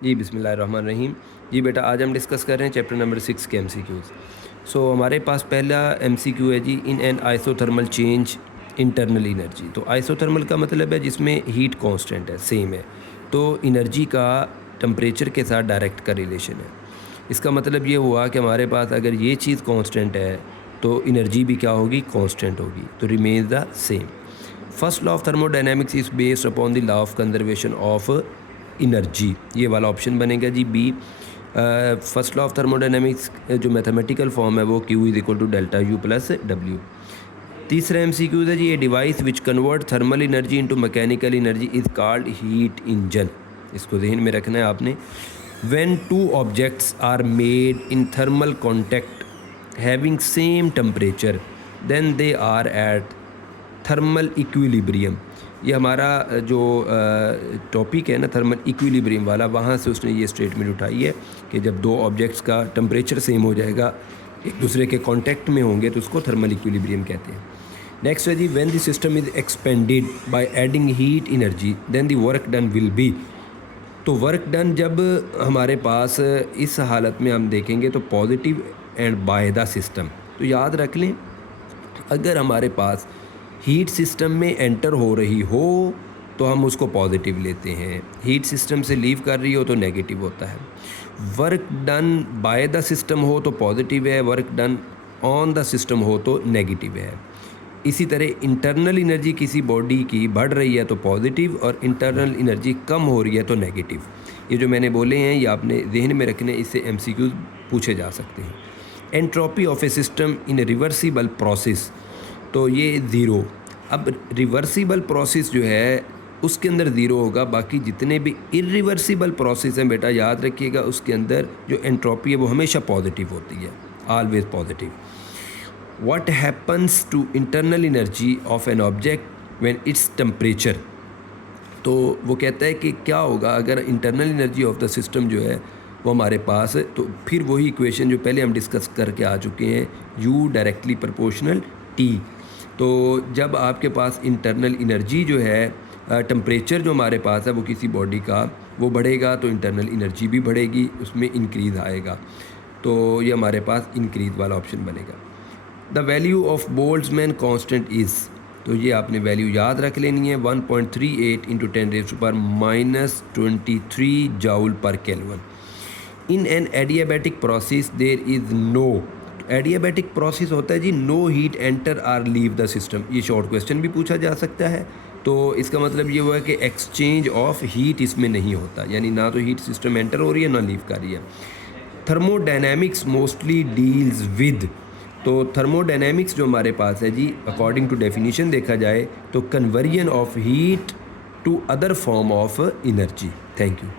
जी बिस्मिल्लाहिर्रहमानिर्रहीम। जी बेटा, आज हम डिस्कस कर रहे हैं चैप्टर नंबर 6 के एमसीक्यूज़। सो हमारे पास पहला एमसीक्यू है जी, in an isothermal change internal energy. तो आइसोथर्मल का मतलब है जिसमें हीट कांस्टेंट है, सेम है। तो एनर्जी का टेम्परेचर के साथ डायरेक्ट का रिलेशन है। इसका मतलब ये हुआ कि हमारे पास अगर ये चीज़ कांस्टेंट है तो एनर्जी भी क्या होगी, कांस्टेंट होगी। तो remains the same. First law of thermodynamics is based upon the law of conservation of energy. ये वाला ऑप्शन बनेगा जी B. First law of thermodynamics जो मैथमेटिकल फॉर्म है वो Q is equal to delta U plus W. तीसरा MCQ है जी, ये device which convert thermal energy into mechanical energy is called heat engine. इसको ध्यान में रखना है आपने। When two objects are made in thermal contact having same temperature then they are at thermal equilibrium. ये हमारा जो टॉपिक है ना थर्मल इक्विलिब्रियम वाला, वहाँ से उसने ये स्टेटमेंट उठाई है कि जब दो ऑब्जेक्ट्स का टेम्परेचर सेम हो जाएगा, एक दूसरे के कांटेक्ट में होंगे, तो उसको थर्मल इक्विलिब्रियम कहते हैं। नेक्स्ट है जी, when the system is expanded by adding heat energy then the work done will be. तो वर्क डन जब हमारे पास इस हालत में हम देखेंगे तो positive and by the system. तो याद रख लें, अगर हमारे पास हीट सिस्टम में एंटर हो रही हो तो हम उसको पॉजिटिव लेते हैं, हीट सिस्टम से लीव कर रही हो तो नेगेटिव होता है। Work done by the system हो तो पॉजिटिव है, work done on the system हो तो नेगेटिव है। इसी तरह इंटरनल एनर्जी किसी बॉडी की बढ़ रही है तो पॉजिटिव, और इंटरनल एनर्जी कम हो रही है तो नेगेटिव। ये जो मैंने बोले हैं ये आपने जहन में रखने, इससे MCQs पूछे जा सकते हैं। Entropy of A system in reversible process, तो ये ज़ीरो। अब रिवर्सिबल प्रोसेस जो है उसके अंदर ज़ीरो होगा, बाकी जितने भी इरिवर्सिबल प्रोसेस हैं बेटा याद रखिएगा उसके अंदर जो एंट्रोपी है वो हमेशा पॉजिटिव होती है, always positive. What happens to internal energy of an object when its temperature. तो वो कहता है कि क्या होगा अगर internal energy of the system जो है वो हमारे पास है, तो फिर वही इक्वेशन जो पहले हम डिस्कस करके आ चुके हैं, U डायरेक्टली प्रोपोर्शनल T। तो जब आपके पास इंटरनल एनर्जी जो है टेम्परेचर जो हमारे पास है वो किसी बॉडी का वो बढ़ेगा तो इंटरनल एनर्जी भी बढ़ेगी, उसमें इंक्रीज़ आएगा। तो ये हमारे पास इंक्रीज़ वाला ऑप्शन बनेगा। The value of Boltzmann constant is, तो ये आपने वैल्यू याद रख लेनी है, 1.38 into 10⁻⁻23 joule per kelvin. In an adiabatic process there is no, adiabatic process होता है जी no heat enter or leave the system. ये शॉर्ट क्वेश्चन भी पूछा जा सकता है। तो इसका मतलब ये हुआ कि एक्सचेंज ऑफ हीट इसमें नहीं होता, यानी ना तो हीट सिस्टम एंटर हो रही है ना लीव कर रही है। थर्मोडायनेमिक्स मोस्टली डील्स विद, तो थर्मोडायनेमिक्स जो हमारे पास है जी अकॉर्डिंग टू डेफिनेशन देखा जाए तो conversion of heat to other form of energy. Thank you.